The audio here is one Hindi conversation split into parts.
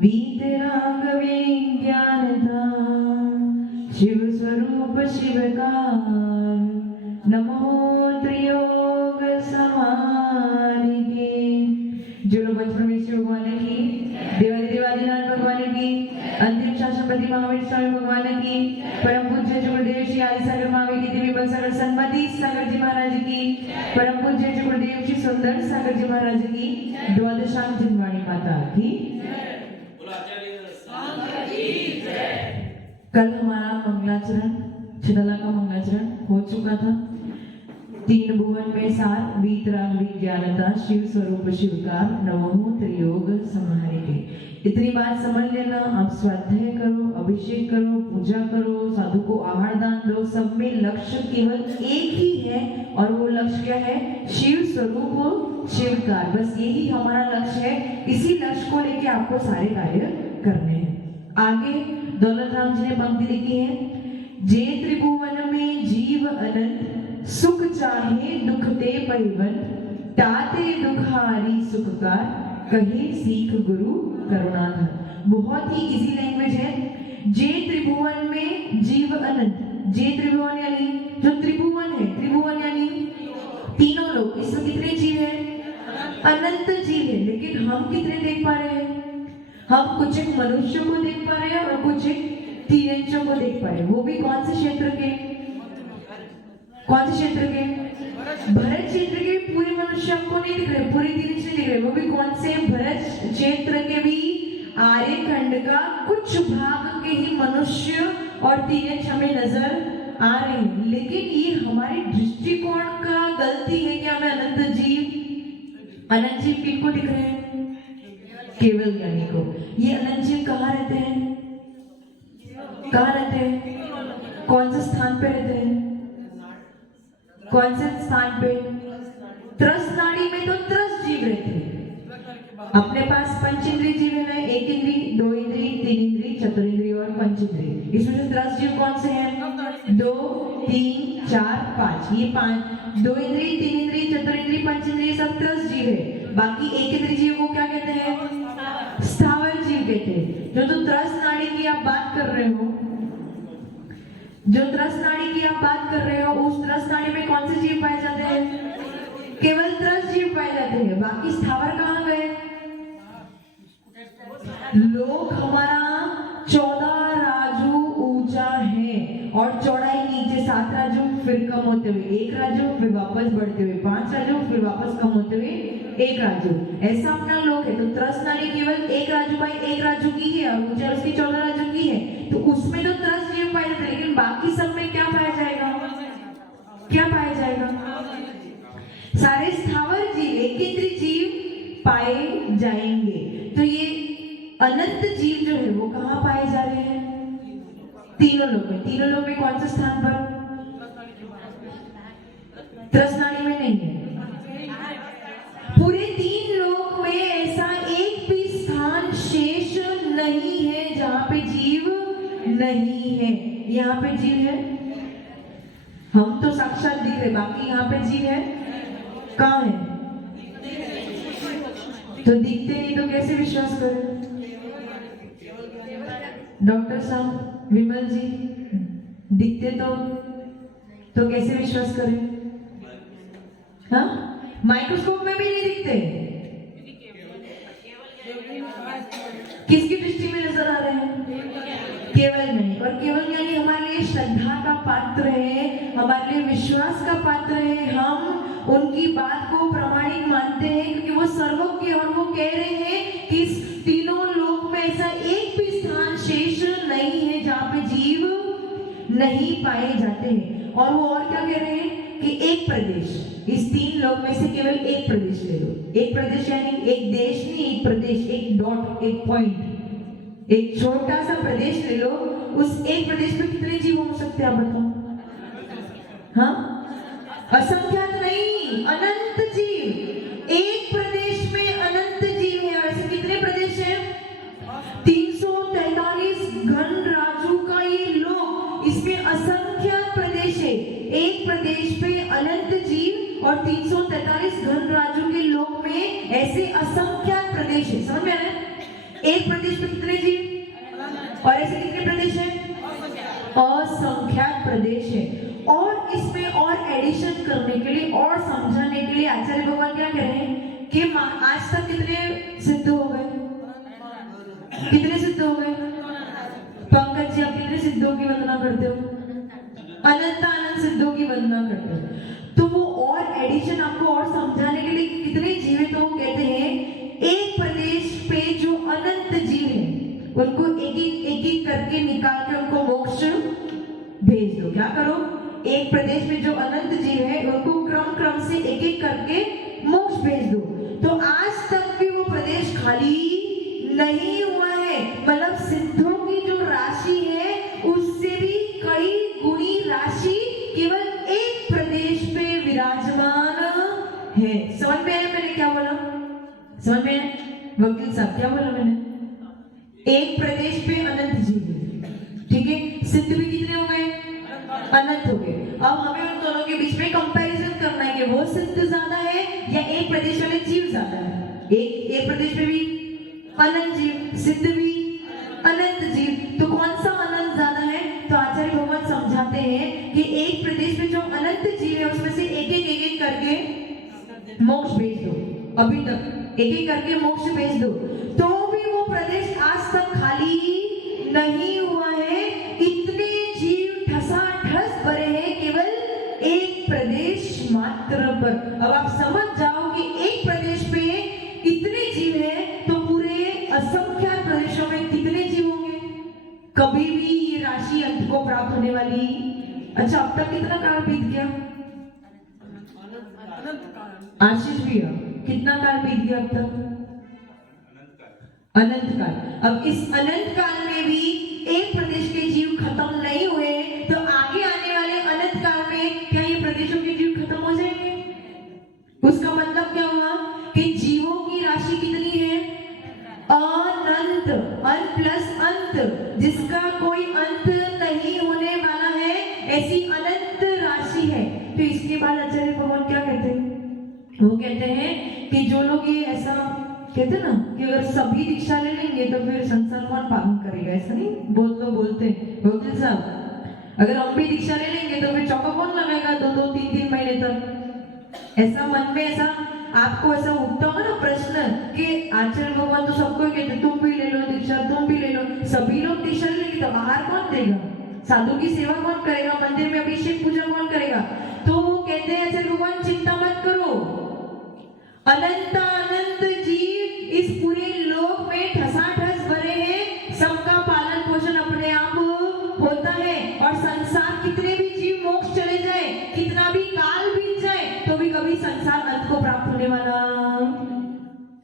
वीतराग विज्ञानता शिव स्वरूप शिवकार नमो त्रियोग समारिके। जो लोग बचपन में शिव भगवान की, देवादिनाथ भगवान की, अंतिम शासनपति महावीर स्वामी भगवान की, परम पूज्य गुरुदेव श्री आदि सागर महावीर की दिव्य सागर सन्मति सागर जी महाराज की, परम पूज्य गुरुदेव श्री सुंदर सागर जी महाराज की, द्वादशांग जिनवाणी माता की। कल हमारा मंगलाचरण, चिदला का मंगलाचरण हो चुका था। तीन भुवन में सार, वीतराग विज्ञानता शिव स्वरूप शिवकार नवमो त्रियोग समारिके। इतनी बात समझ लेना। आप स्वाध्याय करो, अभिषेक करो, पूजा करो, साधु को आहार दान दो, सब में लक्ष्य केवल एक ही है और वो लक्ष्य क्या है? शिव स्वरूप शिवकार। बस यही हमारा लक्ष्य है। इसी लक्ष्य को लेके आपको सारे कार्य करने हैं। आगे दौलत राम जी ने पंक्ति लिखी है, जे त्रिभुवन में जीव अनंत सुख चाहे दुख ते परिवन ताते दुखारी सुखकार कहे सीख गुरु करुणाधर। बहुत ही इजी लैंग्वेज है। जे त्रिभुवन में जीव अनंत, जे त्रिभुवन यानी जो त्रिभुवन है, त्रिभुवन यानी तीनों लोग। इसमें कितने जीव है? अनंत जीव है। लेकिन हम कितने देख पा रहे हैं? हम कुछ एक मनुष्यों को देख पा रहे हैं और कुछ एक तीनों को देख पा रहे हैं। वो भी कौन से क्षेत्र के? कौन से क्षेत्र के? भरत क्षेत्र के पूरे मनुष्य आपको नहीं दिख रहे, पूरी तीन से दिख रहे। वो भी कौन से? भरत क्षेत्र के भी आर्यखंड का कुछ भाग के ही मनुष्य और तीन हमें नजर आ रहे हैं। लेकिन ये हमारे दृष्टिकोण का गलती है कि हमें अनंत जीव किनको दिख रहे हैं? केवल ज्ञानी को। ये अनंत जीव कहाँ रहते हैं? कहाँ रहते हैं? कौन से स्थान पे रहते हैं? कौन से स्थान पे? त्रस नाड़ी में तो त्रस जीव रहते हैं। अपने पास पंचेंद्रिय जीव है ना, एक इंद्री, दो इंद्री, तीन इंद्री, चतुरेंद्री और पंचेंद्री। इसमें से त्रस जीव कौन से हैं? 2, 3, 4, 5। ये 5, दो इंद्री, तीन इंद्री, चतुरेंद्री, पंचेंद्री सब त्रस जीव है। बाकी एक इंद्री जीव को क्या कहते हैं? स्थावर जीव कहते हैं। जो तो त्रस नाड़ी की आप बात कर रहे हो, जो त्रस नाड़ी की आप बात कर रहे हो, उस त्रस नाड़ी में कौन से जीव पाए जाते हैं? केवल त्रस जीव पाए जाते हैं। बाकी स्थावर कहाँ गए? लोक हमारा 14 राजू ऊंचा है और चौड़ाई नीचे 7 राजू, फिर कम होते हुए 1 राजू, फिर वापस बढ़ते हुए 5 राजू, फिर वापस कम होते हुए 1 राजू। ऐसा अपना लोक है। तो त्रस नाड़ी केवल 1 राजू बाई 1 राजू की है और ऊंचाई उसकी 14 राजू की है। तो उसमें तो त्रस जीव पाए जाते हैं। लेकिन बाकी सब में क्या पाया जाएगा? क्या पाया जाएगा? सारे स्थावर जीव, एकेंद्रीय जीव पाए जाएंगे। तो ये अनंत जीव जो है वो कहाँ पाए जा रहे हैं? तीनों लोग में। तीनों लोग में कौन से स्थान पर? त्रस नाड़ी में नहीं है। पूरे 3 लोक में ऐसा एक भी स्थान शेष नहीं है जहां पे जीव नहीं है। यहाँ पे जीव है, हम तो साक्षात दिख रहे, बाकी यहाँ पे जीव है कहाँ है? तो दिखते नहीं तो कैसे विश्वास करें? डॉक्टर साहब, विमल जी, दिखते तो कैसे विश्वास करें? हाँ, माइक्रोस्कोप में भी नहीं दिखते। किसकी दृष्टि में नजर आ रहे हैं? केवल नहीं। और केवल यानी हमारे लिए श्रद्धा का पात्र है, हमारे लिए विश्वास का पात्र है। हम उनकी बात को प्रामाणिक मानते हैं क्योंकि वो सर्वज्ञ और वो कह रहे हैं कि इस तीनों लोक में ऐसा एक भी स्थान शेष नहीं है जहाँ पे जीव नहीं पाए जाते हैं। और वो और क्या कह रहे हैं कि एक प्रदेश, इस 3 लोक में से केवल एक प्रदेश ले लो। एक प्रदेश यानी एक देश नहीं, एक प्रदेश, एक डॉट, एक पॉइंट, एक छोटा सा प्रदेश ले लो। उस एक प्रदेश में कितने जीव हो सकते हैं आप बताओ? हाँ, असंख्यात नहीं, अनंत जीव। एक प्रदेश में अनंत जीव है। और ऐसे कितने प्रदेश हैं? 343 घन राजू का ये लोक, इसमें असंख्यात प्रदेश है। एक प्रदेश पे अनंत जीव और 343 घन राजू के लोक में ऐसे असंख्यात प्रदेश है। समझ में आ रहा है? एक प्रदेश में कितने जीव और ऐसे कितने प्रदेश हैं? असंख्यात प्रदेश है। और इसमें और एडिशन करने के लिए और समझाने के लिए आचार्य भगवान क्या कह रहे हैं कि आज तक कितने सिद्ध हो गए? कितने सिद्ध हो गए? पंकज जी, आप कितने सिद्धों की वंदना करते हो? अनंत अनंत सिद्धों की वंदना करते हो। तो वो और एडिशन आपको और समझाने के लिए कितने जीव है, तो वो कहते हैं एक प्रदेश पे जो अनंत जीव है उनको एक एक करके निकाल के उनको मोक्ष भेज दो। क्या करो? एक प्रदेश में जो अनंत जीव है उनको क्रम क्रम से एक एक करके मोक्ष भेज दो। तो आज तक भी वो प्रदेश खाली नहीं हुआ है। मतलब सिद्धों की जो राशि है उससे भी कई गुणी राशि केवल एक प्रदेश पे विराजमान है। समझ में आया मैंने क्या बोला? समझ में आया वकील साहब क्या बोला मैंने? एक प्रदेश पे अनंत जीव है, ठीक है। सिद्ध भी कितने हो गए? अनंत हो गए। अब हमें उन दोनों के बीच में कंपैरिजन करना है कि वो सिद्ध ज्यादा है या एक प्रदेश वाले जीव ज्यादा है। एक प्रदेश में भी अनंत जीव, सिद्ध भी अनंत जीव, तो कौन सा अनंत ज्यादा है? तो आचार्य भगवान समझाते हैं कि एक प्रदेश में जो अनंत जीव है उसमें से एक एक करके मोक्ष भेज दो। अभी तक एक एक करके मोक्ष भेज दो, तो भी वो प्रदेश आज तक खाली नहीं हुआ है। इतने जीव ठसाठस भरे हैं केवल एक प्रदेश मात्र पर। अब आप समझ जाओ कि एक प्रदेश पे इतने जीव हैं तो पूरे असंख्यात प्रदेशों में कितने जीव होंगे? कभी भी ये राशि अंत को प्राप्त होने वाली। अच्छा, अब तक कितना काल बीत गया? आशीष भैया, कितना काल बीत गया अब तक? अनंत काल। अब इस अनंत काल में भी एक प्रदेश के जीव खत्म नहीं हुए, तो आगे आने वाले अनंत काल में क्या ये प्रदेशों के जीव खत्म हो जाएंगे? उसका मतलब क्या हुआ कि जीवों की राशि कितनी है? अनंत, अन प्लस अंत, जिसका कोई अंत नहीं होने वाला है, ऐसी अनंत राशि है। तो इसके बाद आचार्य भगवान क्या कहते हैं? वो कहते हैं कि जो लोग ये ऐसा कहते हैं ना कि अगर सभी दीक्षा ले लेंगे तो फिर संसार कौन पालन करेगा? ऐसा नहीं बोलते वकील साहब, अगर हम भी दीक्षा ले लेंगे तो फिर चौका कौन लगाएगा 2-2, 3-3 महीने तक? ऐसा मन में ऐसा आपको ऐसा उठता होगा ना प्रश्न कि आचार्य भगवान तो सबको कहते तुम भी ले लो दीक्षा, तुम भी ले लो। सभी लोग दीक्षा लेंगे तो आहार कौन देगा? साधु की सेवा कौन करेगा? मंदिर में अभिषेक पूजा कौन करेगा? तो वो कहते हैं आचार्य भगवान चिंता मत करो, अनंत अनंत जीव इस पूरे लोक में ठसाठस भरे हैं, सबका पालन पोषण अपने आप होता है। और संसार कितने भी जीव मोक्ष चले जाए, कितना भी काल बीत जाए, तो भी कभी संसार अंत को प्राप्त होने वाला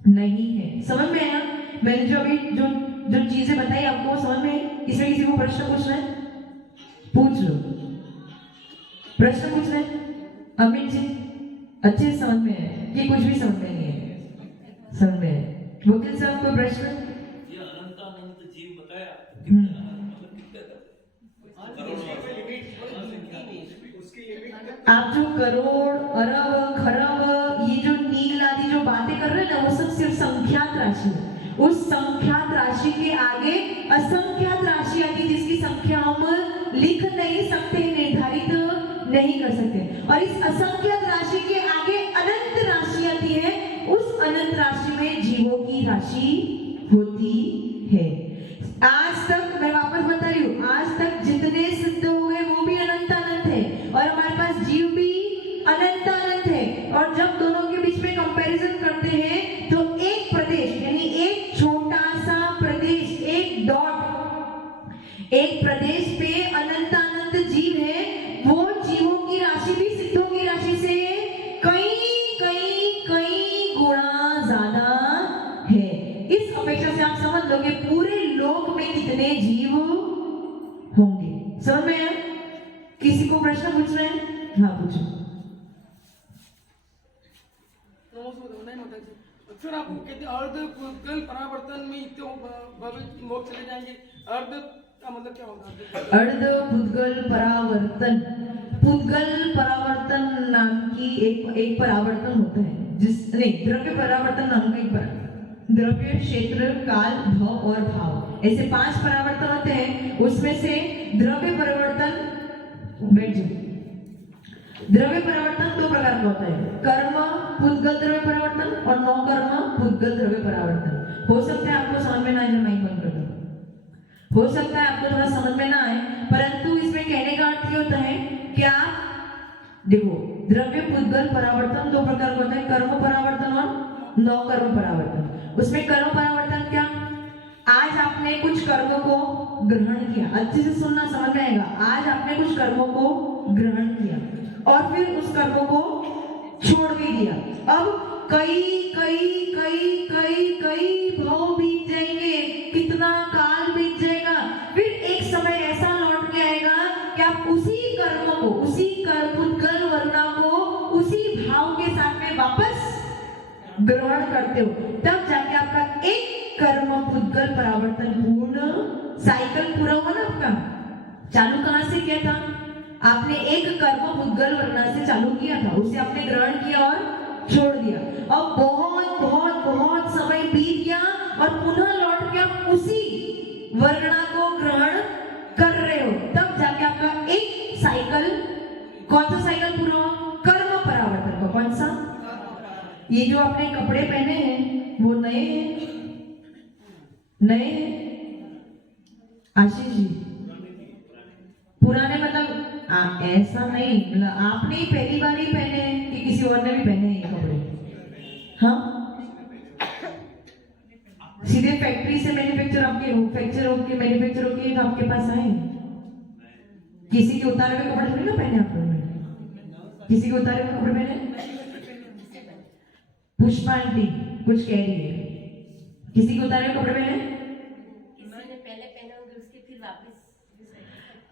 नहीं है। समझ में आया? मैंने जो अभी जो चीजें बताई आपको समझ में? इसमें किसी को प्रश्न पूछना है? पूछ लो, प्रश्न पूछना है? अमित जी अच्छे से समझ में है कि कुछ भी समझ में नहीं है? समझ में है। वकील साहब कोई प्रश्न? ये अनंत जीव बताया, आप जो करोड़ अरब खरब ये जो नील आदि जो बातें कर रहे हैं ना, वो सब सिर्फ संख्यात राशि है। उस संख्यात राशि के आगे असंख्यात राशि आती जिसकी संख्या हम लिख नहीं सकते, निर्धारित नहीं कर सकते। और इस असंख्यात राशि के आगे अनंत राशि आती है, उस अनंत राशि में जीवों की राशि होती है। आज तक मैं वापस बता रही हूँ, आज तक जितने सिद्ध हो गए वो भी अनंत अनंत है और हमारे पास जीव भी अनंत अनंत है। और जब दोनों के बीच में कंपैरिजन करते हैं तो एक प्रदेश यानी एक छोटा सा प्रदेश, एक डॉट, एक प्रदेश पे अनंत अनंत जीव है, वो जीवों की राशि भी सिद्धों की राशि से कई गुणा ज्यादा है। इस अपेक्षा से आप समझ लो कि पूरे लोक में कितने जीव होंगे। समझ में आया? किसी को प्रश्न पूछना है? हाँ पूछो। अक्षर आप कहते अर्ध पुद्गल परावर्तन में भविष्य मोक्ष चले जाएंगे, अर्ध का मतलब क्या होगा? अर्ध पुद्गल परावर्तन, पुद्गल परावर्तन नाम की एक परावर्तन होता है, जिस नहीं द्रव्य परावर्तन नाम का एक द्रव्य, क्षेत्र, काल, भव और भाव, ऐसे 5 परावर्तन होते हैं। उसमें से द्रव्य परिवर्तन, बैठ जाओ, द्रव्य परिवर्तन 2 प्रकार का होता है, कर्म पुद्गल द्रव्य परिवर्तन और नौ कर्म पुद्गल द्रव्य परिवर्तन। हो सकता है आपको समझ में ना आए, माइक बंद कर दो। हो सकता है आपको थोड़ा समझ में ना आए, परंतु इसमें कहने का अर्थ ये होता है कि आप देखो, द्रव्य पुद्गल परावर्तन 2 प्रकार का होता है, कर्म परावर्तन और नौ कर्म परावर्तन। उसमें कर्म परावर्तन क्या, आज आपने कुछ कर्मों को ग्रहण किया, अच्छे से सुनना, समझ में आएगा। आज आपने कुछ कर्मों को ग्रहण किया और फिर उस कर्मों को छोड़ भी दिया। अब कई कई कई कई कई भव बीत जाएंगे, कितना काल बीत जाएगा, फिर एक समय ऐसा लौट के आएगा कि आप उसी कर्म को, उसी पुद्गल वर्णा को उसी भाव के साथ में वापस ग्रहण करते हो, तब जाके आपका एक कर्म पुद्गल परावर्तन पूर्ण साइकिल पूरा हुआ ना आपका। चालू कहां से किया था आपने? एक कर्म पुद्गल वर्णा से चालू किया था, उसे आपने ग्रहण किया और छोड़ दिया। अब बहुत बहुत बहुत समय बीत गया और पुनः लौट के आप उसी वर्णा को ग्रहण कर रहे हो, तब जाके आपका एक साइकिल, कौन सा साइकिल पूरा हुआ? कर्म परावर्तन का। कौन सा? ये जो आपने कपड़े पहने हैं वो नए हैं, नए हैं आशीष जी? पुराने मतलब ऐसा नहीं, मतलब आपने ही पहली बार ही पहने हैं कि किसी और ने भी पहने हैं ये कपड़े? हाँ, सीधे फैक्ट्री से मैन्युफैक्चर आपके मैन्युफैक्चर होके तो आपके पास आए? किसी के उतारे हुए कपड़े थोड़ी ना पहने आप लोगों ने? किसी के उतारे हुए कपड़े पहने? पुष्पा आंटी कुछ कह रही है, किसी के उतारे हुए कपड़े पहने? किसी ने पहले पहने होंगे, उसके फिर वापस।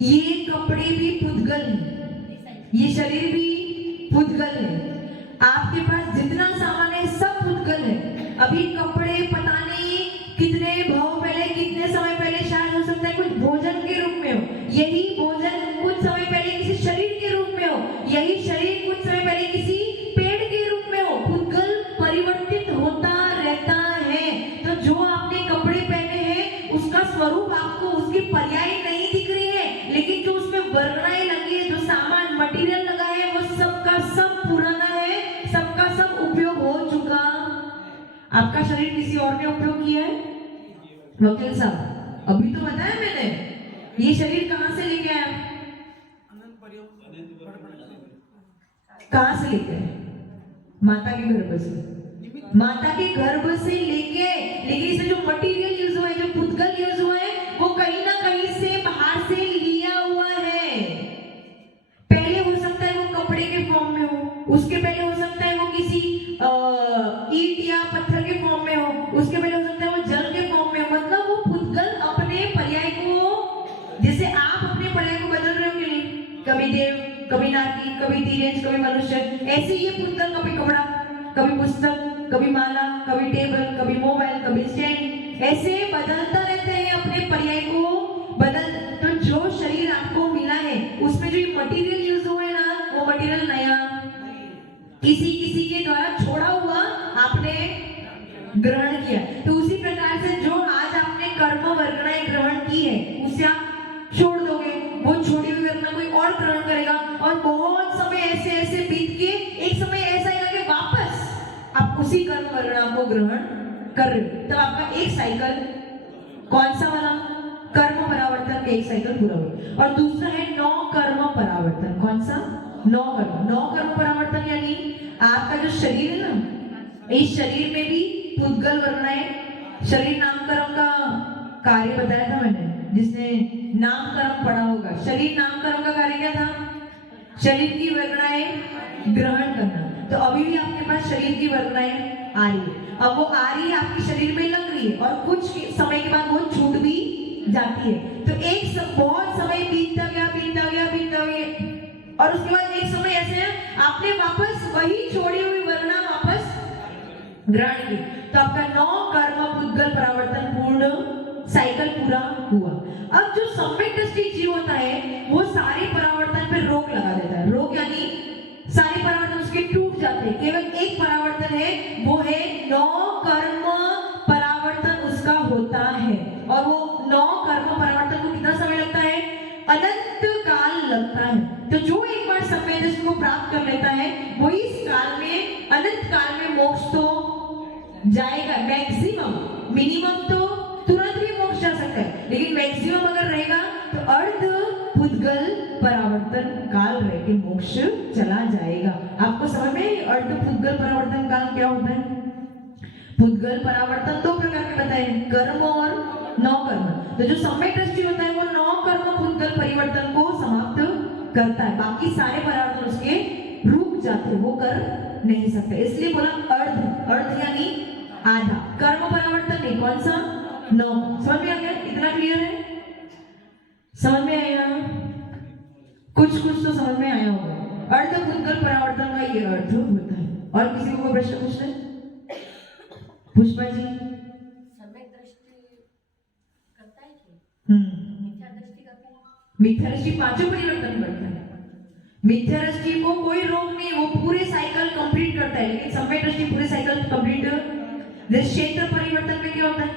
ये कपड़े भी पुद्गल है, ये शरीर भी पुद्गल है, आपके पास जितना सामान है सब पुद्गल है। अभी कपड़े पता नहीं कितने भाव पहले, कितने समय पहले, शायद हो सकता है कुछ भोजन के रूप में हो, यही भोजन कुछ समय पहले किसी शरीर के रूप में हो, यही शरीर कुछ समय पहले किसी पेड़ के रूप में हो। पुद्गल परिवर्तित होता रहता है। तो जो आपने कपड़े पहने हैं उसका स्वरूप आपको, उसकी पर्याय नहीं दिख रही है, लेकिन जो उसमें वर्णाएं लगी है, जो सामान मटेरियल लगा है, वो सबका सब पुराना है, सबका सब उपयोग हो चुका। आपका शरीर किसी और ने उपयोग किया है? वकील साहब अभी तो बताया मैंने, ये शरीर कहां से लेके आया? कहां से लेके आया? माता के गर्भ से। माता के गर्भ से लेके, लेकिन इसमें जो मटेरियल यूज हुआ है, जो पुद्गल यूज हुआ है, वो कहीं ना कहीं से बाहर से लिया हुआ है। पहले हो सकता है वो कपड़े के फॉर्म में हो, उसके पहले हो सकता है वो किसी ईंट या पत्थर के फॉर्म में हो, उसके पहले हो सकता है वो जल के फॉर्म में हो। मतलब वो पुद्गल अपने पर्याय को, जैसे आप अपने पर्याय को बदल रहे हो कि नहीं, कभी देव, कभी नाती, कभी धीरेज, कभी मनुष्य, ऐसे ये पुद्गल, कभी कपड़ा, कभी पुस्तक, कभी माला, कभी टेबल, कभी मोबाइल, कभी स्टैंड, ऐसे बदलता रहते हैं अपने पर्याय को बदल। तो जो शरीर आपको मिला है उसमें जो मटेरियल यूज हुआ है ना, वो मटेरियल नया, किसी किसी के द्वारा छोड़ा हुआ आपने ग्रहण किया। तो उसी प्रकार से जो आज आपने कर्म वर्गणाएं ग्रहण की है, उसे आप छोड़ दोगे, वो छोड़ी हुई वर्गना कोई और ग्रहण करेगा, और बहुत समय ऐसे ऐसे बीत के एक समय ऐसा आएगा कि वापस आप उसी कर्म वर्णा को ग्रहण कर रहे हो। तब आपका एक साइकिल कौन सा वाला? कर्म परावर्तन का एक साइकिल पूरा हुआ। और दूसरा है नौ कर्म परावर्तन। कौन सा? नौ कर्म परावर्तन, यानी आपका जो शरीर है ना, इस शरीर में भी पुद्गल वर्णाएं, शरीर नामकरण का कार्य बताया था मैंने, जिसने नामकरण पढ़ा होगा। शरीर नामकरण का कार्य क्या था? शरीर की वर्णाएं ग्रहण करना। तो अभी भी आपके पास शरीर की वर्णाएं आ रही है, अब वो आ रही है, आपके शरीर में लग रही है, और कुछ समय के बाद वो छूट भी जाती है। तो बहुत समय बीतता गया, और उसके बाद एक समय ऐसे है आपने वापस वही छोड़ी हुई वर्णा वापस ग्रहण की। तो आपका 9 कर्म पुद्गल परावर्तन पूर्ण साइकिल पूरा हुआ। अब जो सम्यक दृष्टि जीव होता है वो सारे परावर्तन पे रोक लगा देता है। रोक यानी सारे परावर्तन उसके टूट जाते हैं, केवल एक परावर्तन है, वो है 9 कर्म और वो 9 कर्म परिवर्तन को कितना समय लगता है? अनंत काल लगता है। तो जो एक बार सम्यक दृष्टि को प्राप्त कर लेता है वो इस काल में, अनंत काल में मोक्ष तो जाएगा। मैक्सिमम, मिनिमम तो तुरंत भी मोक्ष जा सकता है, लेकिन मैक्सिमम अगर रहेगा तो अर्ध पुद्गल परावर्तन काल रह के मोक्ष चला जाएगा। आपको समझ में अर्ध पुद्गल परावर्तन काल क्या होता है? पुद्गल परावर्तन 2 प्रकार के बताए, कर्म और 9 कर्म। तो जो सम्यक दृष्टि होता है वो 9 कर्म पुद्गल परिवर्तन को समाप्त करता है, बाकी सारे परावर्तन उसके रुक जाते हैं, वो कर नहीं सकते। इसलिए बोला अर्ध, अर्ध यानी आधा। कर्म परावर्तन नहीं, कौन सा? 9। समझ में आ गया? इतना क्लियर है? समझ में आया? कुछ तो समझ में आया होगा। अर्ध पुद्गल परावर्तन का ये अर्थ होता है। और किसी को कोई प्रश्न पूछना है? पुष्पा जी। सम्यक दृष्टि करता है कि मिथ्या दृष्टि करता है? मिथ्या दृष्टि 5 परिवर्तन करता है। मिथ्या दृष्टि को कोई रोक नहीं, वो पूरे साइकिल कंप्लीट करता है, लेकिन सम्यक दृष्टि पूरे साइकिल कंप्लीट। क्षेत्र परिवर्तन में क्या होता है?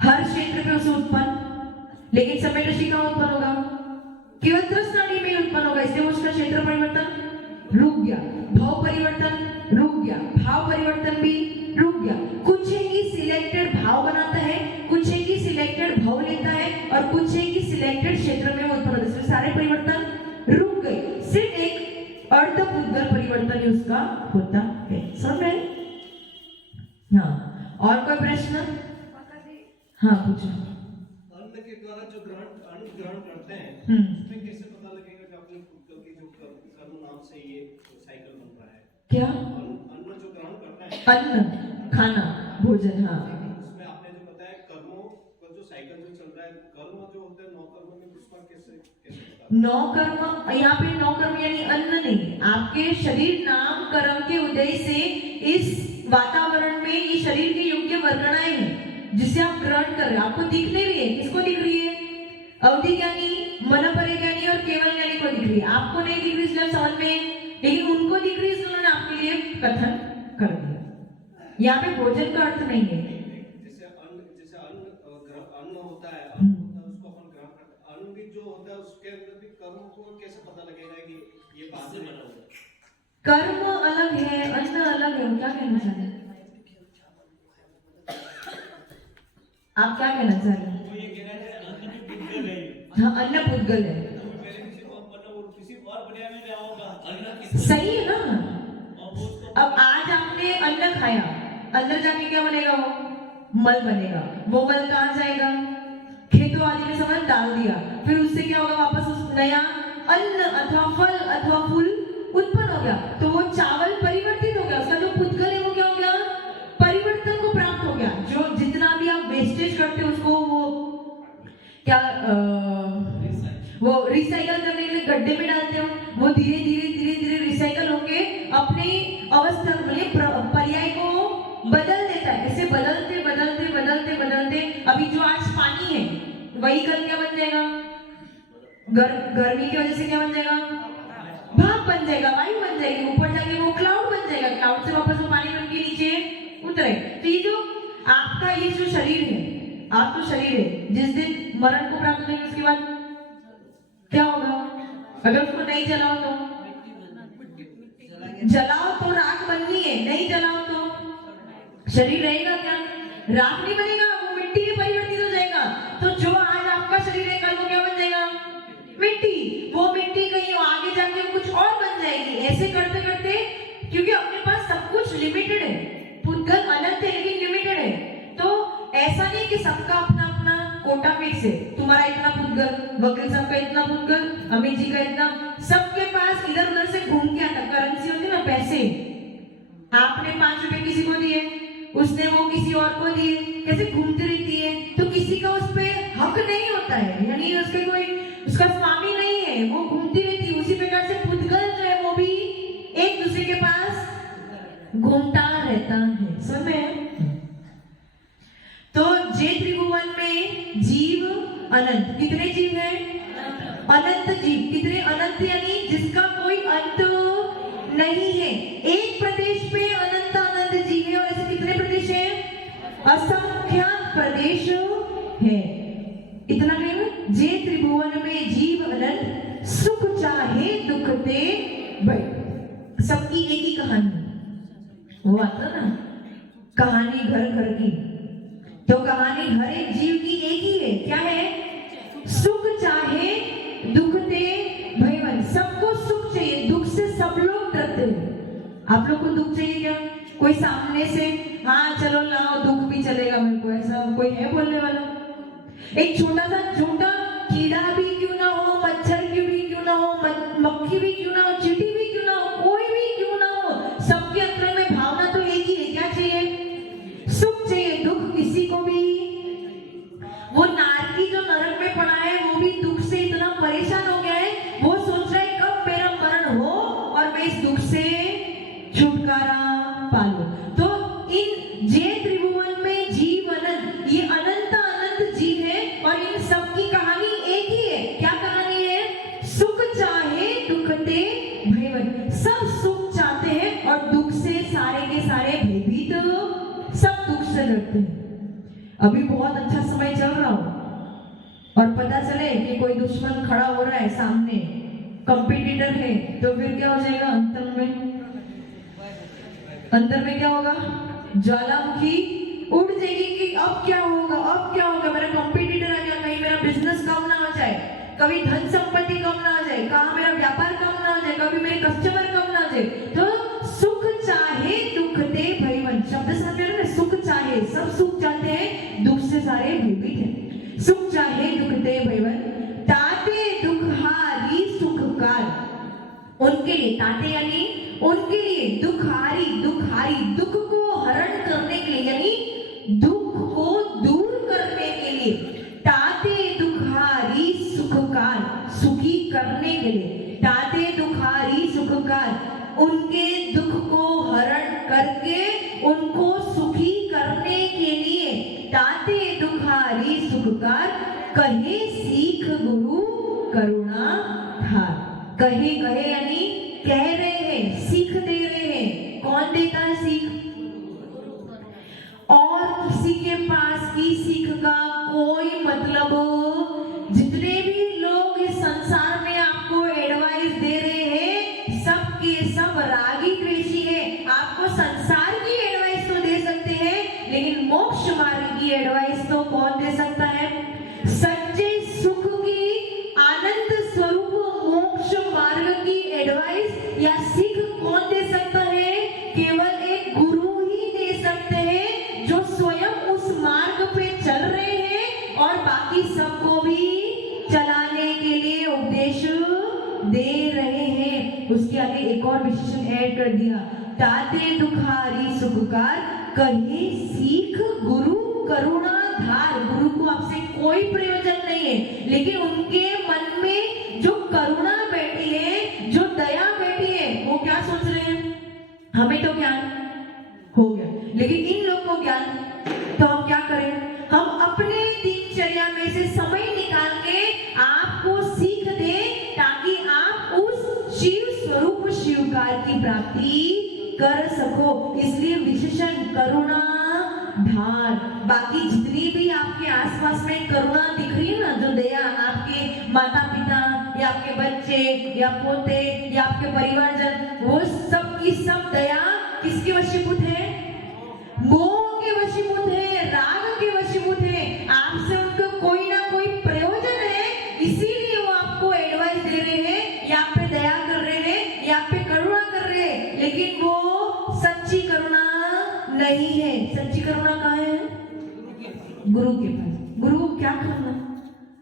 हर क्षेत्र पे उसे उत्पन्न, लेकिन सम्यक दृष्टि कहाँ उत्पन्न होगा? केवल दृष्टि में उत्पन्न होगा, इसलिए उसका क्षेत्र परिवर्तन रुक गया। भाव परिवर्तन रुक गया, भाव परिवर्तन भी रुक गया। कुछ है कि सिलेक्टेड भाव बनाता है, कुछ है कि सिलेक्टेड भाव लेता है, और कुछ है कि सिलेक्टेड क्षेत्र में उत्पन्न होता है। इसमें सारे परिवर्तन रुक गए, सिर्फ एक अर्ध पुद्गल परिवर्तन ही उसका होता है। समझ में? हाँ, और कोई प्रश्न? हाँ पूछो। अन्न के द्वारा जो अन्न ग्रहण करते हैं उसमें कैसे पता लगेगा कि अपने पुद्गल की जो कर्म नाम से ये साइकिल बन रहा है? क्या? अन्न जो ग्रहण करते हैं, अन्न, खाना, भोजन। हाँ, उसमें आपने जो बताया कर्मों का जो साइकिल जो चल रहा है, कर्म जो होते हैं 9 कर्म में, उसका कैसे पता? 9 कर्म, यहाँ पे 9 कर्म यानी अन्न नहीं, आपके शरीर नाम कर्म के उदय से इस वातावरण में ये शरीर के योग्य वर्णनाएं हैं जिसे आप ग्रहण कर रहे हैं। आपको दिखने भी है, किसको दिख रही है? अवधि ज्ञानी, मन परिज्ञानी और केवल ज्ञानी को दिख रही है। आपको नहीं दिख रही इसलिए समझ में, लेकिन उनको दिख रही है इसलिए उन्होंने आपके लिए कथन कर दिया। यहाँ पे भोजन का अर्थ नहीं है। जैसे अन्न होता है, उसको अपन ग्रहण करते हैं। अन्न भी जो होता है उसके अंदर भी कर्म को कैसे पता लगेगा कि ये बाद में बना हुआ है? कर्म अलग है, अन्न अलग है। क्या कहना चाह रहे हैं आप? क्या कहना चाह रहे हैं? वो ये कहना है अन्न भी पुद्गल है। हाँ, अन्न पुद्गल है। पहले किसी को किसी और बढ़िया में रहा होगा अन्न। सही है ना? अब आज आपने अन्न खाया, अंदर जाके क्या बनेगा? वो मल बनेगा। वो मल कहाँ जाएगा? खेतों आदि में समझ डाल दिया, फिर उससे क्या होगा? वापस उस नया अन्न अथवा फल अथवा फूल उत्पन्न हो गया, तो वो चावल परिवर्तित हो गया। उसका जो पुद्गल है वो क्या हो गया? परिवर्तन को प्राप्त हो गया। जो जितना भी आप वेस्टेज करते हो उसको वो क्या वो रिसाइकल करने के लिए गड्ढे में डालते हो, वो धीरे धीरे रिसाइकल होके अपनी अवस्था मतलब पर्याय को बदल देता है। ऐसे बदलते बदलते बदलते बदलते अभी जो आज पानी है वही कल क्या बन जाएगा? गर्मी की वजह से क्या बन जाएगा? भाप बन जाएगा, वायु बन जाएगी, ऊपर जाके वो क्लाउड बन जाएगा, क्लाउड से वापस वो पानी बन के नीचे उतरे। तो ये जो आपका ये जो शरीर है, आप तो शरीर है, जिस दिन मरण को प्राप्त करेंगे उसके बाद क्या होगा? अगर उसको नहीं जलाओ तो जलाओ तो राख बननी है, नहीं जलाओ तो शरीर रहेगा क्या? राख नहीं बनेगा, वो मिट्टी में परिवर्तित हो जाएगा। तो जो आज आपका शरीर है कल वो क्या बन जाएगा? मिट्टी। वो मिट्टी कहीं आगे जाके कुछ और बन जाएगी। ऐसे करते करते, क्योंकि अपने पास सब कुछ लिमिटेड है, पुद्गल अनंत है लेकिन लिमिटेड है, तो ऐसा नहीं कि सबका अपना अपना कोटा फिक्स है। तुम्हारा इतना पुद्गल, वकील साहब का इतना पुद्गल, अमित जी का इतना, सबके पास इधर उधर से घूम के आता। करेंसी होती है ना, पैसे, आपने 5 रुपए किसी को दिए, उसने वो किसी और को दिए, कैसे घूमती रहती है। तो किसी का उस पे हक नहीं होता है, यानी उसके कोई उसका स्वामी नहीं है, वो घूमती रहती है। उसी प्रकार से पुद्गल जो है वो भी एक दूसरे के पास घूमता रहता है। समझ में? तो जे त्रिभुवन में जीव अनंत, कितने जीव हैं? अनंत जीव। कितने अनंत? यानी जिसका कोई अंत नहीं है। एक प्रदेश पे अनंत अनंत जीव है, और ऐसे कितने प्रदेश हैं? असंख्य प्रदेश है। इतना नहीं, जे त्रिभुवन में जीव अनंत सुख चाहे दुख ते भाई। सबकी एक ही कहानी, वो आता ना कहानी घर घर की, तो कहानी हर एक जीव की एक ही है। क्या है? सुख चाहे दुख ते भयवन। सबको सुख चाहिए, दुख से सब लोग डरते हैं। आप लोग को दुख चाहिए क्या? कोई सामने से हाँ चलो लाओ दुख भी चलेगा मेरे को, ऐसा कोई है बोलने वाला? एक छोटा कीड़ा भी क्यों ना हो, मच्छर क्यों ना हो, मक्खी भी क्यों ना हो, चींटी भी क्यों ना हो, कोई भी क्यों ना हो, सबके अंदर में भावना तो एक ही है। क्या चाहिए? सुख चाहिए। दुख किसी को भी, वो नारकी जो नरक में पड़ा है वो भी दुख से इतना परेशान हो गया है, वो सोच रहा है कब मेरा मरण हो और मैं इस दुख से छुटकारा पालूं। तो इन जे त्रिभुवन में जीव अनंत, ये अनंत अनंत जीव है और इन सब की कहानी एक ही है। क्या कहानी है? सुख चाहे दुख ते भयवन। सब सुख चाहते हैं और दुख से सारे के सारे भयभीत, सब दुख से डरते हैं। अभी बहुत अच्छा समय चल रहा हो और पता चले कि कोई दुश्मन खड़ा हो रहा है सामने, कंपटीटर है, तो फिर क्या हो जाएगा? अंदर में क्या होगा? ज्वालामुखी उठ जाएगी कि अब क्या होगा, अब क्या होगा, मेरा कंपटीटर आ गया, कहीं मेरा बिजनेस कम ना हो जाए, कभी धन संपत्ति कम ना हो जाए, कहाँ मेरा व्यापार कम ना हो जाए, कभी मेरे कस्टमर कम ना हो जाए। तो सुख चाहे दुख ते भयवन, शब्द समझ रहे हो? सुख चाहे, सब सुख चाहते हैं, दुख से सारे भयभीत हैं। सुख चाहे दुख ते भयवन, ताते दुख हारी सुख काल। उनके लिए, ताते यानी उनके लिए, दुखारी दुख को हरण करने के लिए, यानी दुख को दूर करने के लिए, ताते दुखारी सुख काल, सुखी करने के लिए, ताते दुखारी सुख काल, उनके दुख को हरण करके उनको सुखी करने के लिए, ताते दुखारी सुख काल, कहे सीख गुरु करुणा धार। कहे गए यानी कह रहे हैं, सीख दे रहे हैं। कौन देता है सीख? और किसी के पास की सीख का कोई मतलब, जितने भी लोग इस संसार में आपको एडवाइस दे रहे हैं, सब के सब रागी द्वेषी है। आपको संसार की एडवाइस तो दे सकते हैं, लेकिन मोक्ष मार्ग की एडवाइस तो कौन दे सकता है? सच्चे सुख की, आनंद स्वरूप मोक्ष मार्ग की एडवाइस या सीख कौन दे सकता है? केवल एक गुरु ही दे सकते हैं, जो स्वयं उस मार्ग पे चल रहे हैं और बाकी सबको भी चलाने के लिए उपदेश दे रहे हैं। उसके आगे एक और विशेषण ऐड कर दिया, ताते दुखारी सुखकार, कहे सीख गुरु करुणा धार। गुरु को आपसे कोई प्रयोजन नहीं है, लेकिन उनके मन में जो करुणा बैठी है, जो दया बैठी है, वो क्या सोच रहे हैं? हमें तो ज्ञान हो गया, लेकिन इन लोग को ज्ञान, तो हम क्या करें? हम अपने दिनचर्या में से समय निकाल के आपको सीख दें, ताकि आप उस शिव स्वरूप शिवकार की प्राप्ति कर सको। इसलिए विशेषण करुणा धार। बाकी जितनी भी आपके आसपास में करुणा दिख रही है ना, जो दया, आपके माता पिता या आपके बच्चे या पोते या आपके परिवारजन, वो सब की सब दया किसके वशीभूत है? मोह के वशीभूत है, राग के वशीभूत है। आपसे उनको कोई ना कोई प्रयोजन है, इसीलिए वो आपको एडवाइस दे रहे हैं, या आप पे दया कर रहे हैं, या आप पे करुणा कर रहे हैं, लेकिन वो सच्ची करुणा नहीं है। सच्ची करुणा कहाँ है? गुरु के पास। गुरु क्या करना?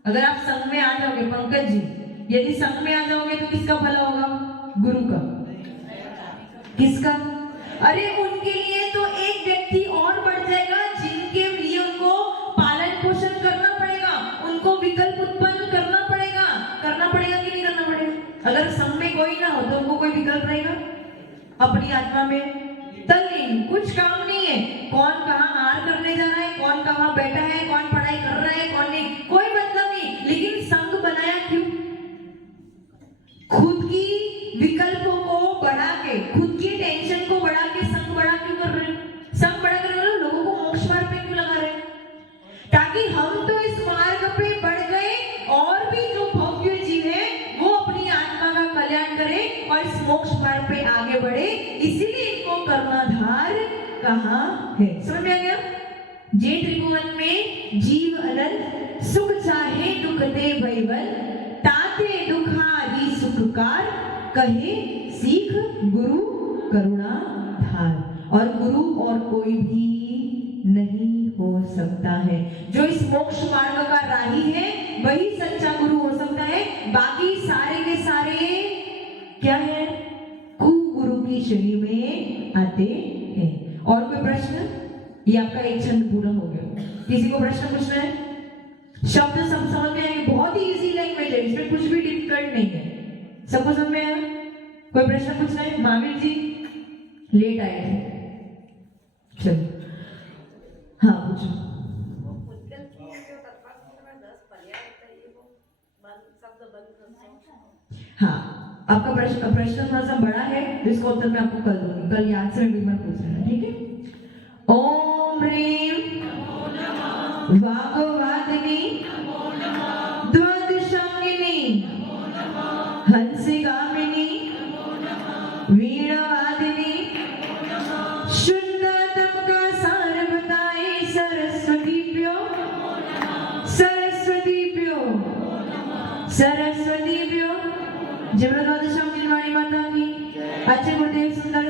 अगर आप संघ में आ जाओगे, पंकज जी, यदि संघ में आ जाओगे तो किसका भला होगा? गुरु का। किसका? अरे उनके लिए तो एक व्यक्ति और बढ़ जाएगा, जिनके लिए उनको पालन पोषण करना पड़ेगा, उनको विकल्प उत्पन्न करना पड़ेगा। करना पड़ेगा कि नहीं करना पड़ेगा? अगर संघ में कोई ना हो तो उनको कोई विकल्प रहेगा? अपनी आत्मा में तल्लीन, कुछ काम नहीं है। कौन कहाँ आर करने जा रहा है, कौन कहाँ बैठा है, कौन पढ़ाई कर रहा है, कौन नहीं, कोई मतलब नहीं। लेकिन संघ बनाया क्यों? खुद की विकल्पों को बढ़ा के, खुद की टेंशन को बढ़ा के संघ बड़ा क्यों कर रहे हैं? संघ बड़ा कर रहे हो, लोगों को मोक्ष मार्ग पे क्यों लगा रहे हैं? कहाँ है? समझ में आ गया? जे त्रिभुवन में जीव अनंत सुख चाहे दुख दे भैबल ताते दुखादि सुखकार कहे सीख गुरु करुणा धार। और गुरु और कोई भी नहीं हो सकता है। जो इस मोक्ष मार्ग का राही है वही सच्चा गुरु हो सकता है। बाकी सारे के सारे क्या है? कुगुरु की श्रेणी में आते हैं। और कोई प्रश्न? ये आपका एक छंद पूरा हो गया। किसी को प्रश्न पूछना है? शब्द सब समझ में आएंगे, बहुत ही इजी लैंग्वेज है, इसमें कुछ भी डिफिकल्ट नहीं है। सबको समझ में आया? कोई प्रश्न पूछना है? महावीर जी लेट आए थे, चलो हाँ पूछो। वो पुद्गल की जो तत्वात्म में 10 पर्याय होता है, ये वो शब्द बंद करते हाँ, आपका प्रश्न थोड़ा सा बड़ा है, जिसका उत्तर मैं आपको कल दूंगी। कल याद से भी मैं पूछ लेना, ठीक है? ओम ह्रीम वाग्वादिनी द्वंद्वशंगिनी हंसिगामिनी वीणावादिनी शुद्धतम का सार बताए सरस्वतीभ्यो सरस्वतीभ्यो सरस्वतीभ्यो। जय द्वादशांगिनी वाणी माता की। अच्छे गुरुदेव सुंदर